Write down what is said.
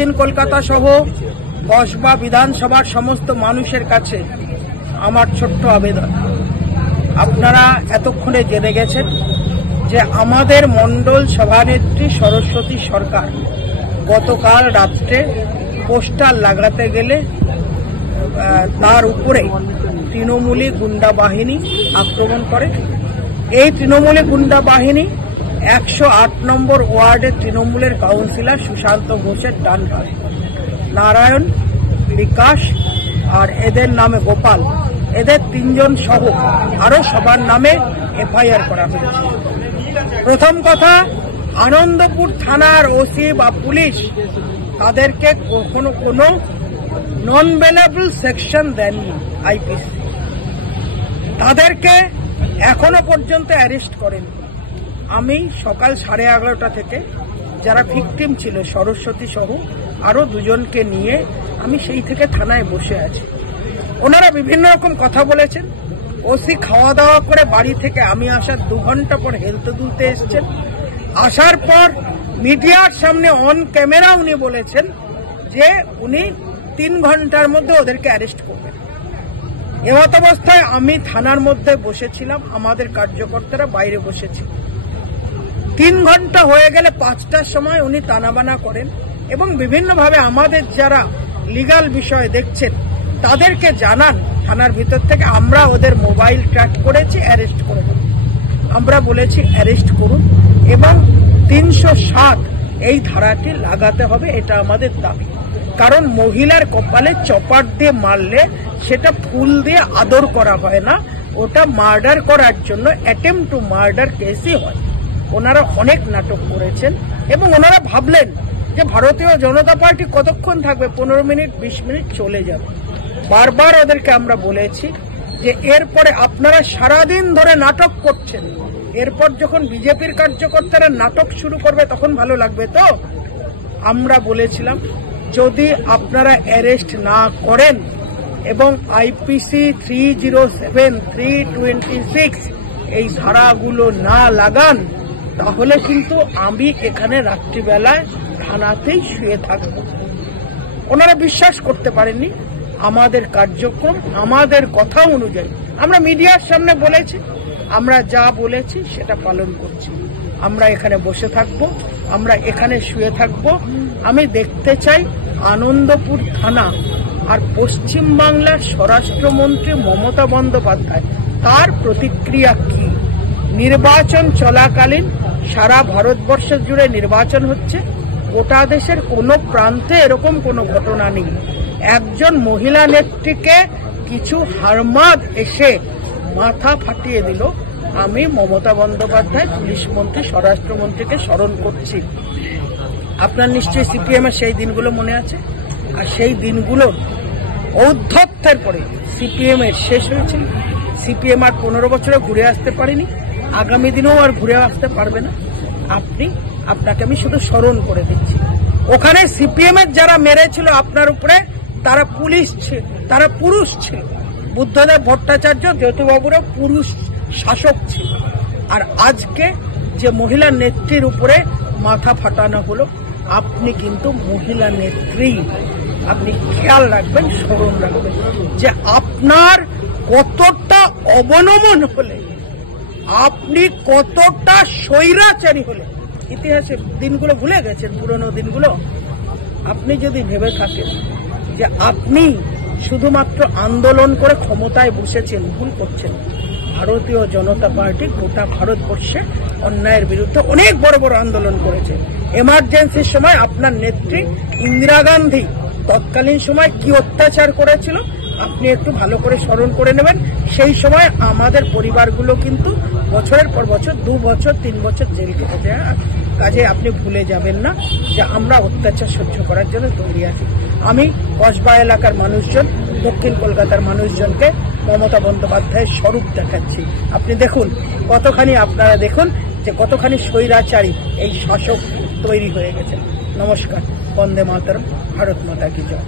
দক্ষিণ কলকাতা সহ কসবা বিধানসভার সমস্ত মানুষের কাছে আমার ছোট্ট আবেদন, আপনারা এতক্ষণে জেনে গেছেন যে আমাদের মণ্ডল সভানেত্রী সরস্বতী সরকার গতকাল রাত্রে পোস্টার লাগাতে গেলে তার উপরে তৃণমূলী গুন্ডা বাহিনী আক্রমণ করে। এই তৃণমূলী গুন্ডা বাহিনী 108 নম্বর ওয়ার্ডের তৃণমূলের কাউন্সিলর সুশান্ত ঘোষের ডান পায়ে নারায়ণ, বিকাশ আর এদের নামে গোপাল, এদের 3 জন সহ আরো সবার নামে এফআইআর করা হয়েছে। প্রথম কথা, আনন্দপুর থানার ওসি বা পুলিশ তাদেরকে কখনো কোনো নন বেলেবল সেকশন দেননি আইপিসি, তাদেরকে এখনো পর্যন্ত অ্যারেস্ট করেনি। আমি সকাল 11:30 থেকে যারা ভিকটিম ছিল সরস্বতী সহ আরো 2 জনকে নিয়ে আমি সেই থেকে থানায় বসে আছি। ওনারা বিভিন্ন রকম কথা বলেছেন। ওসি খাওয়া দাওয়া করে বাড়ি থেকে আমি আসার 2 ঘন্টা পর হেলতে দুলতে এসছেন। আসার পর মিডিয়ার সামনে অন ক্যামেরা উনি বলেছেন যে উনি 3 ঘন্টার মধ্যে ওদেরকে অ্যারেস্ট করবেন। এমত অবস্থায় আমি থানার মধ্যে বসেছিলাম, আমাদের কার্যকর্তারা বাইরে বসেছিল। 3 ঘন্টা হয়ে গেলে 5টার সময় উনি টানাবানা করেন এবং বিভিন্নভাবে আমাদের যারা লিগাল বিষয় দেখছেন তাদেরকে জানান থানার ভিতর থেকে আমরা ওদের মোবাইল ট্র্যাক করেছি, অ্যারেস্ট করে দেব। আমরা বলেছি অ্যারেস্ট করুন এবং 307 এই ধারাটি লাগাতে হবে, এটা আমাদের দাবি। কারণ মহিলার কপালে চপার দিয়ে মারলে সেটা ফুল দিয়ে আদর করা হয় না, ওটা মার্ডার করার জন্য অ্যাটেম্পট টু মার্ডার কেসই হয়। ওনারা অনেক নাটক করেছেন এবং ওনারা ভাবলেন যে ভারতীয় জনতা পার্টি কতক্ষণ থাকবে, 15 মিনিট 20 মিনিট চলে যাবে। বারবার ওদেরকে আমরা বলেছি যে এরপরে আপনারা সারাদিন ধরে নাটক করছেন, এরপর যখন বিজেপির কার্যকর্তারা নাটক শুরু করবে তখন ভালো লাগবে। তো আমরা বলেছিলাম যদি আপনারা অ্যারেস্ট না করেন এবং আইপিসি 307, 326 এই ধারাগুলো না লাগান তাহলে কিন্তু আমি এখানে রাত্রিবেলায় থানাতেই শুয়ে থাকব। ওনারা বিশ্বাস করতে পারেননি আমাদের কার্যক্রম, আমাদের কথা অনুযায়ী। আমরা মিডিয়ার সামনে বলেছি, আমরা যা বলেছি সেটা পালন করছি। আমরা এখানে বসে থাকব, আমরা এখানে শুয়ে থাকব। আমি দেখতে চাই আনন্দপুর থানা আর পশ্চিমবাংলার স্বরাষ্ট্রমন্ত্রী মমতা বন্দ্যোপাধ্যায় তার প্রতিক্রিয়া কি। নির্বাচন চলাকালীন সারা ভারতবর্ষ জুড়ে নির্বাচন হচ্ছে, গোটা দেশের কোনো প্রান্তে এরকম কোনো ঘটনা নেই। একজন মহিলা নেত্রীকে কিছু হারমাদ এসে মাথা ফাটিয়ে দিল। আমি মমতা বন্দ্যোপাধ্যায়, পুলিশ মন্ত্রী, স্বরাষ্ট্রমন্ত্রীকে স্মরণ করছি। আপনার নিশ্চয়ই সিপিএম এর সেই দিনগুলো মনে আছে, আর সেই দিনগুলোর ঔদ্ধত্যের পরে সিপিএম এর শেষ হয়েছিল। সিপিএম আর 15 বছরে ঘুরে আসতে পারেনি, আগামী দিনেও আর ঘুরে আসতে পারবে না। আপনাকে আমি শুধু স্মরণ করে দিচ্ছি, ওখানে সিপিএম এর যারা মেরেছিল আপনার উপরে তারা পুলিশ ছিল, তারা পুরুষ ছিল। বুদ্ধদেব ভট্টাচার্য জ্যোতিবাবুরা পুরুষ শাসক ছিল। আর আজকে যে মহিলা নেত্রীর উপরে মাথা ফাটানো হলো, আপনি কিন্তু মহিলা নেত্রী। আপনি খেয়াল রাখবেন, স্মরণ রাখবেন যে আপনার কতটা অবনমন হলে, আপনি কতটা স্বৈরাচারী হলে। ইতিহাসের দিনগুলো ভুলে গেছেন, পুরনো দিনগুলো। আপনি যদি ভেবে থাকেন যে আপনি শুধুমাত্র আন্দোলন করে ক্ষমতায় বসেছেন, ভুল করছেন। ভারতীয় জনতা পার্টি গোটা ভারতবর্ষে অন্যায়ের বিরুদ্ধে অনেক বড় বড় আন্দোলন করেছে। এমার্জেন্সির সময় আপনার নেত্রী ইন্দিরা গান্ধী তৎকালীন সময় কি অত্যাচার করেছিল আপনি একটু ভালো করে স্মরণ করে নেবেন। সেই সময় আমাদের পরিবারগুলো কিন্তু বছরের পর বছর 2 বছর 3 বছর জেল কেটেছে। কাজে আপনি ভুলে যাবেন না যে আমরা অত্যাচার সহ্য করার জন্য তৈরি আছি। আমি কসবা এলাকার মানুষজন, দক্ষিণ কলকাতার মানুষজনকে মমতা বন্দ্যোপাধ্যায়ের স্বরূপ দেখাচ্ছি। আপনি দেখুন কতখানি, আপনারা দেখুন যে কতখানি স্বৈরাচারী এই শাসক তৈরি হয়ে গেছে। নমস্কার, বন্দে মাতরম, ভারত মাতা কি জয়।